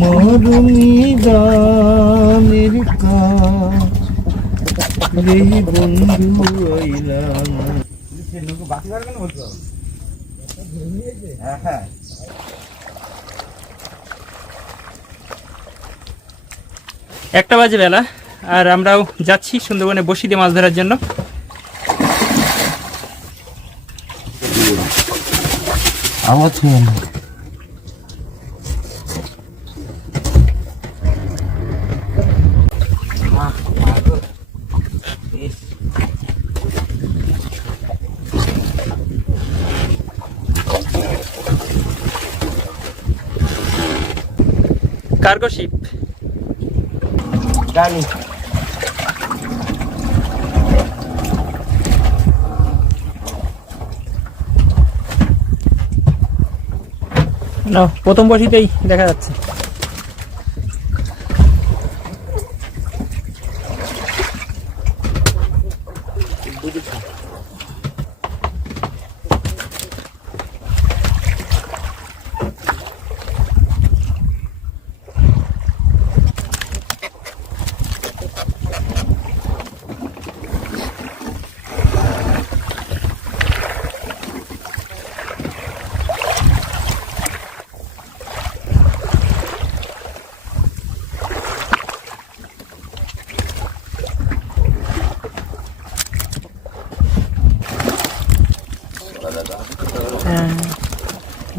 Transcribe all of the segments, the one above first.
মরুনি দানের কাজ বন্ধু আইলাম। একটা বাজে বেলা আর আমরাও যাচ্ছি সুন্দরবনে বসি দিয়ে মাছ ধরার জন্য। আমার কার্গো শিপ জানি না প্রথম বসিতেই দেখা যাচ্ছে।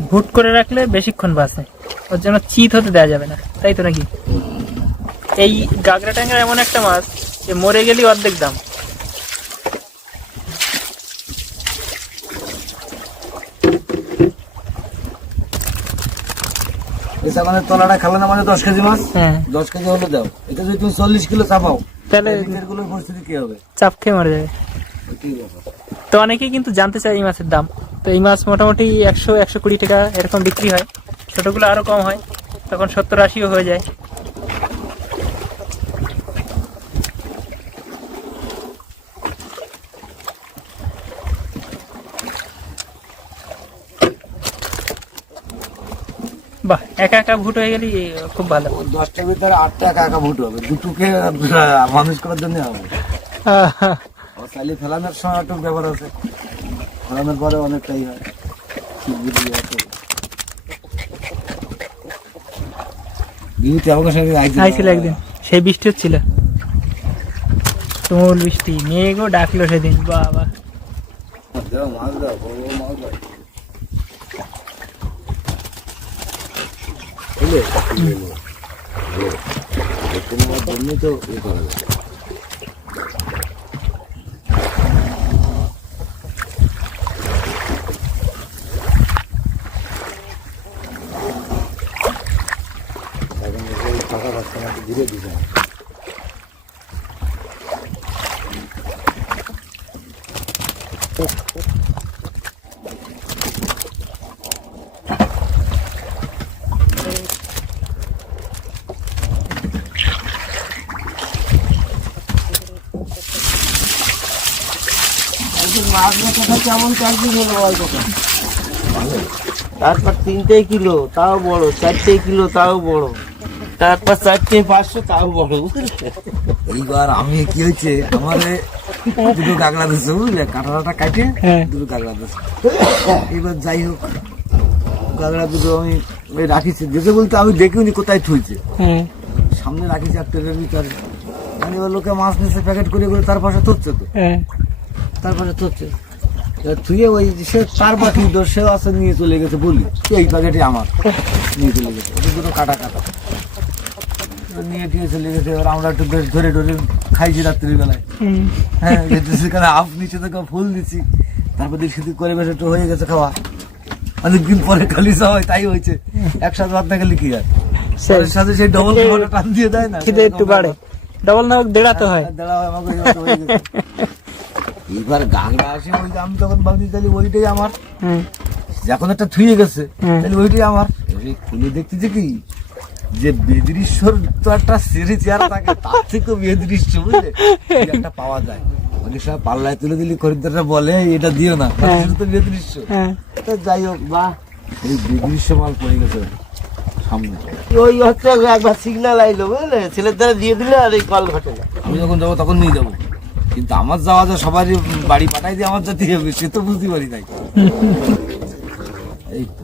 ভুট করে রাখলে বেশিক্ষণ বাঁচে। ওর জন্য চিত হতে দেওয়া যাবে না। তাই তো নাকি? এই গাগরা ট্যাংরা এমন একটা মাছ যে মরে গেলেই অর্ধেক দাম। তলাটা খাবে না মানে দশ কেজি মাছ হ্যাঁ। দশ কেজি হলে দাও। এটা যদি তুমি চল্লিশ কিলো চাপাও তাহলে পরিস্থিতি কি হবে? চাপ খেয়ে মরে যাবে। তো অনেকেই কিন্তু জানতে চায় এই মাছের দাম। তো এই মাছ মোটামুটি একশো একশো কুড়ি টাকা এরকম বিক্রি হয়। ছোটগুলো আরও কম হয় তখন সত্তর আশিও হয়ে যায়। বাহ একা একা ভুট হয়ে গেলি খুব ভালো। দশটার ভিতরে আটটা একা একা ভুট হবে দুটোকে মানুষ করার জন্য হবে। চাইলে ফেলানোর সময় একটু ব্যাপার আছে। ফেলানোর পরে অনেকটাই হয়। আমাকে সঙ্গে আইছিল। একদিন। সেই বৃষ্টি হচ্ছিল। তুমুল বৃষ্টি। মেঘও ডাকলো সেদিন। বাবা। দাও, মাছ দাও, মাছ দাও। তো এ করা যায়। এখন এই ফাঁকা বল কথা তারপর তিনটে কিলো তাও বড় চারটে কিলো তাও বড়। তারপর চারটে পাঁচশো তাও বড় এইবার আমি কি হয়েছে আমারে দুটো কাঁকড়া দিচ্ছে বুঝলে? কাঁটাটা কাটে হ্যাঁ। দুটো কাঁকড়া দিচ্ছে এবার যাই হোক কাঁকড়া দুটো আমি ওই রাখিছি। দেখে বলতে আমি দেখিনি কোথায় থুইছে। হ্যাঁ। সামনে রাখিছি একটা ভিতরে। মানে এবার লোকে মাছ নিচে প্যাকেট করে করে তার পাশে তুলছে তো। তার পাশে এবার থুয়ে ওই সে তার বাকি দোষ সেও আছে নিয়ে চলে গেছে বলি। এই প্যাকেটে আমার নিয়ে চলে গেছে। দুটো কাটা নিয়ে টিয়ে চলে গেছে এবার আমরা একটু বেশ ধরে ধরে খাইছি রাত্রির বেলায় হুম। হ্যাঁ সেখানে আপ নিচে থেকে ফুল দিচ্ছি তারপর সেদিক করে বেশ একটু হয়ে গেছে খাওয়া। অনেকদিন পরে খালি সবাই তাই হয়েছে। একসাথে ভাত না খেলে কি হয়? সাথে সেই ডবল টান দিয়ে দেয় না খিদে একটু বাড়ে। ডবল না দেড়াতে হয়। হয়ে গাংরা আসে ওই আমি তখন ভাবছি তাহলে ওইটাই আমার। যখন একটা থুয়ে গেছে। তাহলে ওইটাই আমার। খুলে দেখতেছি কি? যে বেদৃশ্যর তো একটা সিঁড়ি চেয়ার থাকে তার থেকেও বেদৃশ্য বুঝলে? একটা পাওয়া যায়। অনেক সময় পাল্লায় তুলে দিলে খরিদ্দাররা বলে এটা দিও না। হ্যাঁ। তো বেদৃশ্য। হ্যাঁ। তো যাই হোক বা এই বেদৃশ্য মাল পড়ে গেছে সামনে। ওই হচ্ছে একবার সিগন্যাল আইলো বুঝলে? ছেলের দ্বারা দিয়ে দিলে আর এই কল ঘটে না। আমি যখন যাব তখন নিয়ে যাব। কিন্তু আমার যাওয়া যা সবারই বাড়ি পাঠাই দিয়ে আমার যাতে হবে সে তো বুঝতে পারি নাই। এই তো।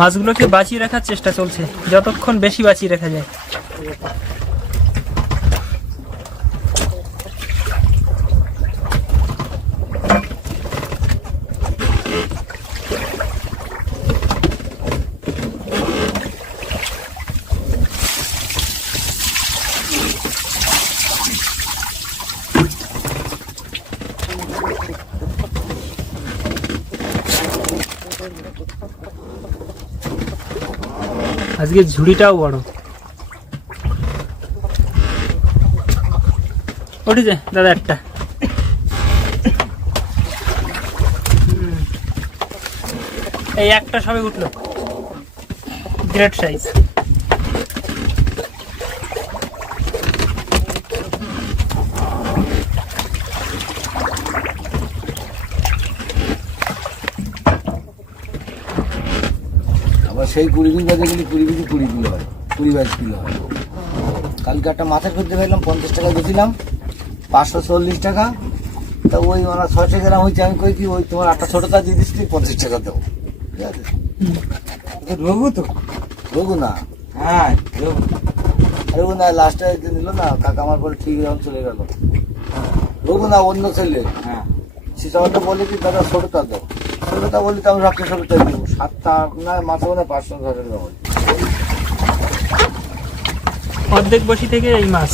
মাছগুলোকে বাঁচিয়ে রাখার চেষ্টা চলছে। যতক্ষণ বেশি বাঁচিয়ে রাখা যায়। আজকে ঝুড়িটাও বড়। উঠেছে দাদা একটা। এই একটা সবে উঠল। গ্রেট সাইজ সেই কুড়ি কিলো বাজে গেলে কুড়ি কেজি কুড়ি কিলো হয় কুড়ি বাইশ কিলো হয়। কালকে একটা মাথার করতে পারলাম পঞ্চাশ টাকা দিয়েছিলাম পাঁচশো চল্লিশ টাকা। তা ওই ওনার ছয়শো গ্রাম হয়েছে আমি কই কি ওই তোমার আটটা ছোটোটা দিয়ে দিচ্ছি পঞ্চাশ টাকা দেবো। ঠিক আছে? রঘু তো। রঘু না? হ্যাঁ রঘু। রঘু না লাস্টে নিল না কাকা আমার পরে ঠিক যখন চলে গেল। রঘু না অন্য ছেলে। হ্যাঁ। সে তখনটা বলে কি দাদা ছোটোটা দাও। ছোটোটা বলি তো আমি সবচেয়ে ছোটোটা দেবো। সাতটা না মাথা মানে পাঁচশো অর্ধেক বসি থেকে এই মাছ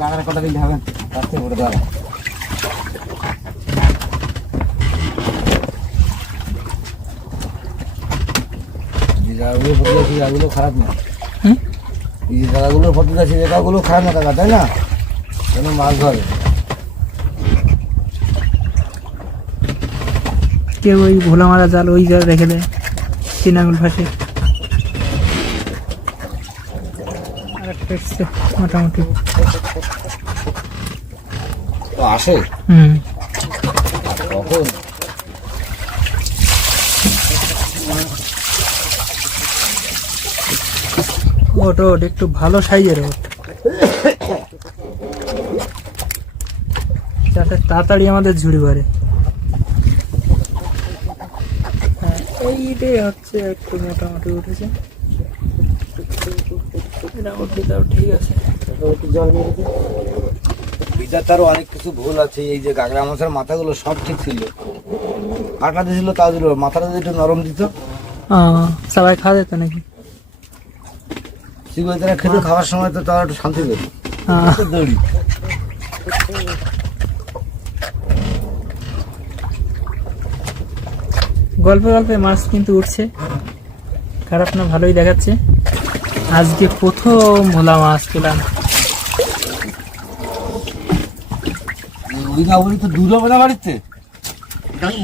বাংলা কথা দিলে হবে তার থেকে বড় দাঁড়া জায়গাগুলো পড়তে আছে জায়গাগুলো খারাপ না? এই যে জায়গাগুলো পড়তে আছে জায়গাগুলো খারাপ না কাকা তাই না? কেন মাছ ধরে। কেউ ওই ভোলা মারা জাল ওই জাল রেখে দেয় চিনাগুল ফাঁসে। মোটামুটি। তো আসে? হুম। ওট ওট একটু ভালো সাইজের ওট। যাতে তাড়াতাড়ি আমাদের ঝুড়ি ভরে হ্যাঁ, এইটাই হচ্ছে একটু মোটামুটি উঠেছে। এটা উঠলে তাও ঠিক আছে। বিধাতারও অনেক কিছু ভুল আছে এই যে গাগরা মাছের মাথাগুলো সব ঠিক ছিল। কাটা দিয়েছিল তাও দিল মাথাটা যদি একটু নরম দিত। সবাই খাওয়া যেত নাকি? তারা খেতে খাওয়ার সময় তো তারা একটু শান্তি পেত আহ, দৌড়ি। গল্পে গল্পে মাছ কিন্তু উঠছে। খারাপ না ভালোই দেখাচ্ছে। আজকে প্রথম ভোলা মাছ পেলাম। ওই না বলি তো দূর হবে না বাড়িতে।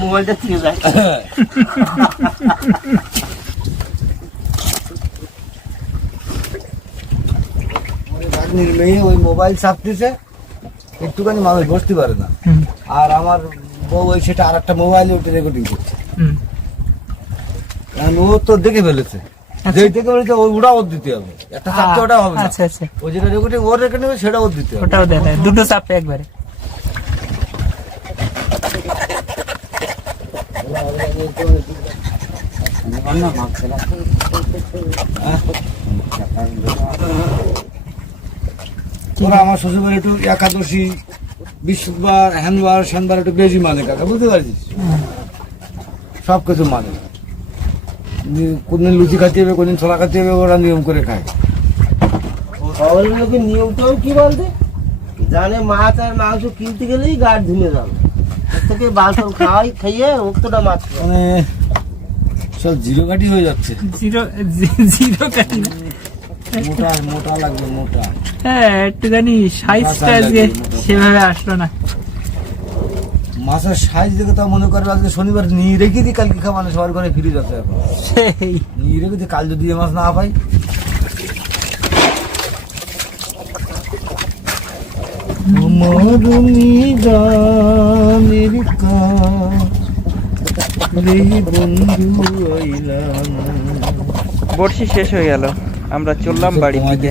মোবাইলটা থেকে যায় ভাগ্নির মেয়ে ওই মোবাইল চাপতেছে একটুখানি মানুষ বসতে পারে না। আর আমার বউ ওই সেটা আর একটা মোবাইলে ওটা রেকর্ডিং করছে। কারণ ও তো দেখে ফেলেছে। আচ্ছা। যেই থেকে বলেছে ওই ওটা ওর দিতে হবে। একটা চাপতে ওটা হবে না। আচ্ছা আচ্ছা। ওই যেটা রেকর্ডিং ওর রেকর্ডিং সেটা ওর দিতে হবে। ওটাও দেয় দুটো চাপে একবারে। ওরা আমার শ্বশুরবাড়ি একটু একাদশী বৃহস্পতিবার হ্যানবার শ্যানবার একটু বেশি মানে কাকা বুঝতে পারছিস? সব কিছু মানে। কোনদিন লুচি খাতে হবে কোনদিন ছোলা খাতে হবে ওরা নিয়ম করে খায়। শহরের লোকের নিয়মটাও কি বলতে? জানে মাছ আর মাংস কিনতে গেলেই গাড় ধুলে যাবে। থেকে বাসন খাওয়াই খাইয়ে উক্তটা মাছ মানে সব জিরো কাটি হয়ে যাচ্ছে। জিরো জিরো কাটি না। মোটা মোটা লাগবে মোটা। হ্যাঁ একটুখানি সাইজটা আজকে সেভাবে আসলো না। মাছের সাইজ দেখে তা মনে করবে আজকে শনিবার নিয়ে রেখে দিই কালকে খাওয়ানো সবার ঘরে ফিরে যাচ্ছে এখন সেই। নিয়ে রেখে দিই কাল যদি মাছ না পাই বন্ধু বড়শি শেষ হয়ে গেল। আমরা চললাম বাড়ি থেকে।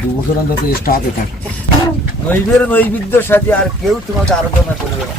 দু বছর অন্তত স্টাফে থাকছে নৈবের নৈবিদ্যর সাথে আর কেউ তোমাকে আরাধনা করবে না।